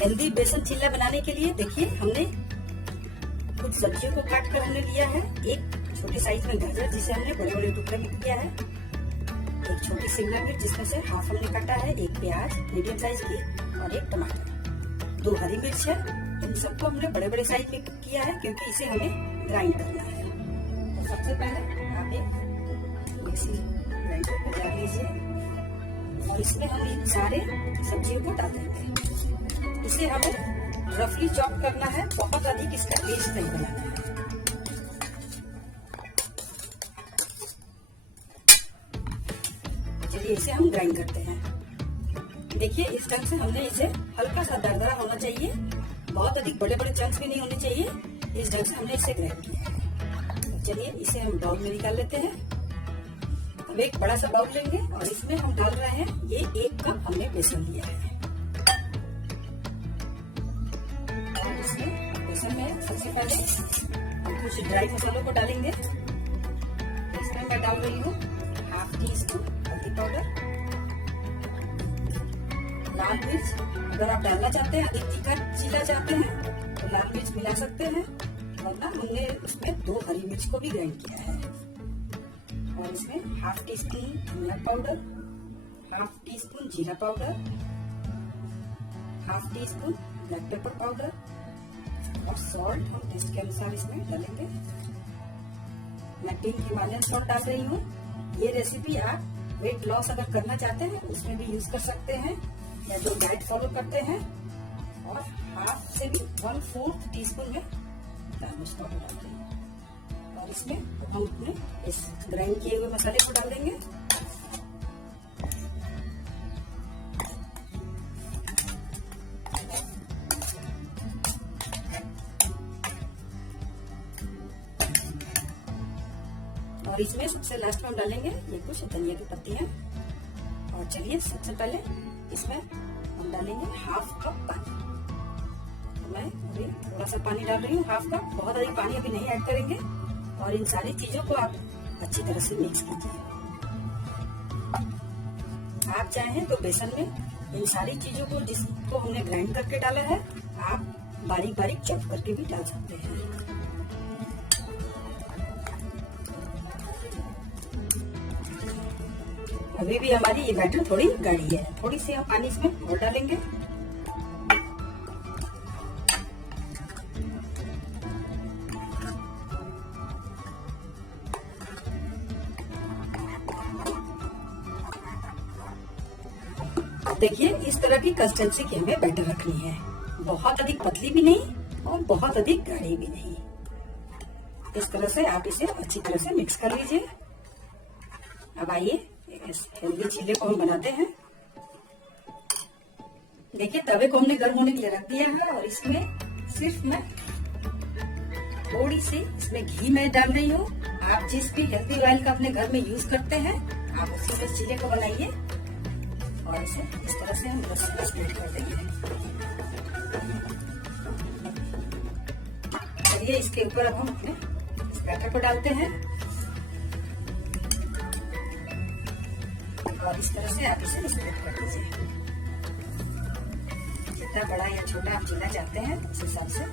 Healthy बेसन चिल्ला बनाने के लिए देखिए हमने कुछ सब्जियों को काट कर हमने लिया है। एक छोटे साइज में गाजर जिसे हमने बड़े बड़े टुकड़े में किया है, एक छोटी शिमला मिर्च जिसमें से हाफ हमने काटा है, एक प्याज मीडियम साइज की और एक टमाटर, 2 हरी मिर्च है। इन सबको हमने बड़े बड़े साइज में किया है क्योंकि इसे हमें ग्राइंड करना है। तो सबसे पहले आप एक मिक्सी ग्राइंडर को डाल लीजिए और इसमें हम इन सारे सब्जियों को डाल देंगे। इसे हमें रफली चॉप करना है, बहुत अधिक इसका पेस्ट नहीं बनाना है। चलिए इसे हम ग्राइंड करते हैं। देखिए इस ढंग से हमने इसे हल्का सा दरदरा होना चाहिए, बहुत अधिक बड़े बड़े चंक्स भी नहीं होने चाहिए। इस ढंग से हमने इसे ग्राइंड किया है। तो चलिए इसे हम बाउल में निकाल लेते हैं। अब एक बड़ा सा बाउल लेंगे और इसमें हम डाल रहे हैं ये 1 कप हमने बेसन लिया है। और इसमें बेसन में सबसे पहले हम कुछ ड्राई मसालों को डालेंगे। इसमें मैं डाल रही हूँ हाफ टी स्पून हल्दी पाउडर, लाल मिर्च, अगर आप डालना चाहते हैं अधिक तीखा चिल्ला चाहते हैं तो लाल मिर्च मिला सकते हैं, वरना हमने उसमें 2 हरी मिर्च को भी ग्राइंड किया है। और इसमें हाफ टी स्पून धनिया पाउडर, हाफ टी स्पून जीरा powder, half tea spoon black pepper powder और सॉल्ट हम टेस्ट के अनुसार इसमें डालेंगे। मैं पिंक हिमालयन सॉल्ट डाल रही हूँ। ये रेसिपी आप वेट लॉस अगर करना चाहते हैं उसमें भी यूज कर सकते हैं, या जो डाइट फॉलो करते हैं। और हाफ से भी 1/4 टीस्पून में मिर्च पाउडर डाल देंगे। और इसमें हम अपने इस ग्राइंड किए हुए मसाले को डाल देंगे। और इसमें सबसे लास्ट में हम डालेंगे ये कुछ धनिया की पत्तियां। और चलिए सबसे पहले इसमें हम डालेंगे हाफ कप पानी। मैं अभी थोड़ा सा पानी डाल रही हूँ, हाफ कप, बहुत अधिक पानी अभी नहीं ऐड करेंगे। और इन सारी चीजों को आप अच्छी तरह से मिक्स कीजिए। आप चाहें तो बेसन में इन सारी चीजों को जिसको हमने ग्राइंड करके डाला है आप बारीक बारीक चॉप करके भी डाल सकते हैं। अभी भी हमारी ये बैटर थोड़ी गाढ़ी है, थोड़ी सी हम पानी इसमें और डालेंगे। देखिए इस तरह की कंसिस्टेंसी की हमें बैटर रखनी है, बहुत अधिक पतली भी नहीं और बहुत अधिक गाढ़ी भी नहीं। इस तरह से आप इसे अच्छी तरह से मिक्स कर लीजिए। अब आइए इस हेल्दी चिल्ले को हम बनाते हैं। देखिए तवे को हमने गर्म होने के लिए रख दिया है और इसमें सिर्फ मैं थोड़ी सी इसमें घी मैं डाल रही हूँ। आप जिस भी हेल्दी ऑयल का अपने घर में यूज करते हैं आप उसी में चिल्ले को बनाइए और इसे इस तरह से हम बस स्प्रेड कर देंगे। चलिए इसके ऊपर अब हम अपने इस बैटर को डालते हैं और इस तरह से आप इसे स्प्रेड कर दीजिए। जितना बड़ा या छोटा आप चिल्ला चाहते हैं उस हिसाब से।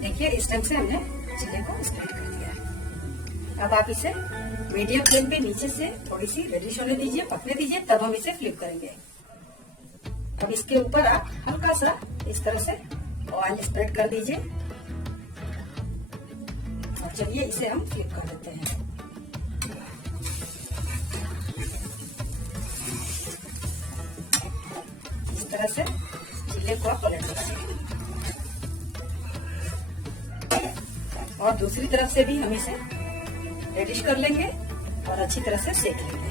देखिए इस ढंग से हमने चिल्ले को स्प्रेड कर दिया है। अब आप इसे मीडियम फ्लेम पे नीचे से थोड़ी सी रेडिश होने दीजिए, पकने दीजिए, तब हम इसे फ्लिप करेंगे। अब इसके ऊपर आप हल्का सा इस तरह से ऑयल स्प्रेड कर दीजिए और चलिए इसे हम फ्लिप कर देते हैं। इस तरह से चिल्ले को आप पलट दीजिए और दूसरी तरफ से भी हम इसे रेडिश कर लेंगे और अच्छी तरह से सेक लेंगे।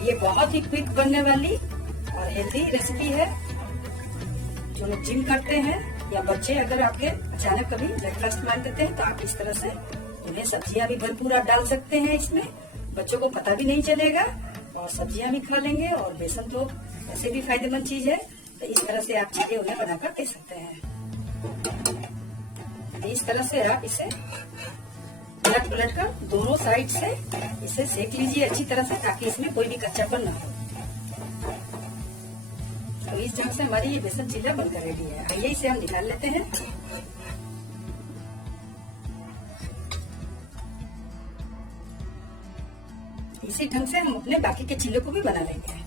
ये बहुत ही क्विक बनने वाली और हेल्दी रेसिपी है। जो लोग जिम करते हैं या बच्चे अगर आपके अचानक कभी ब्रेकफास्ट मांग देते हैं तो आप इस तरह से उन्हें सब्जियां भी भरपूर आप डाल सकते हैं। इसमें बच्चों को पता भी नहीं चलेगा और सब्जियां भी खा लेंगे और बेसन तो ऐसे भी फायदेमंद चीज है। तो इस तरह से आप चीजें उन्हें बनाकर दे सकते हैं। इस तरह से आप इसे पलट कर दोनों साइड से इसे सेक लीजिए अच्छी तरह से, ताकि इसमें कोई भी कच्चापन ना हो। तो इस ढंग से हमारी ये बेसन चिल्ला बनकर रेडी है। आइए इसे हम निकाल लेते हैं। इसी ढंग से हम अपने बाकी के चिल्लों को भी बना लेंगे।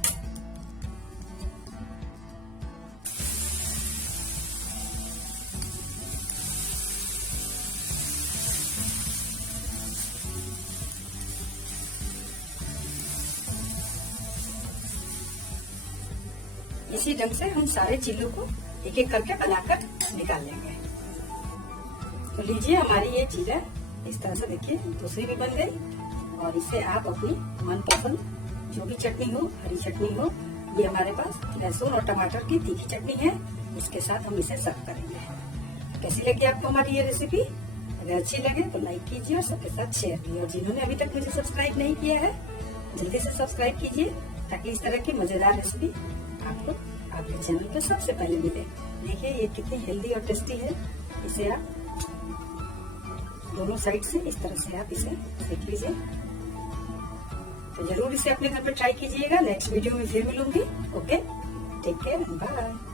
इसी ढंग से हम सारे चिल्लों को एक एक करके बनाकर निकाल लेंगे। तो लीजिए हमारी ये चिल्ला इस तरह से देखिए दूसरी भी बन गई। और इसे आप अपनी मनपसंद जो भी चटनी हो, हरी चटनी हो, ये हमारे पास लहसुन और टमाटर की तीखी चटनी है, इसके साथ हम इसे सर्व करेंगे। कैसी लगी आपको हमारी ये रेसिपी? अगर अच्छी लगे तो लाइक कीजिए और सबके साथ शेयर कीजिए। और जिन्होंने अभी तक मुझे सब्सक्राइब नहीं किया है जल्दी से सब्सक्राइब कीजिए, ताकि इस तरह की मजेदार रेसिपी आपको आपके चैनल पर सबसे पहले मिले। देखिए ये कितनी हेल्दी और टेस्टी है। इसे आप दोनों साइड से इस तरह से आप इसे देख लीजिए। तो जरूर इसे अपने घर पर ट्राई कीजिएगा। नेक्स्ट वीडियो में फिर मिलूंगी। Okay, take care, bye.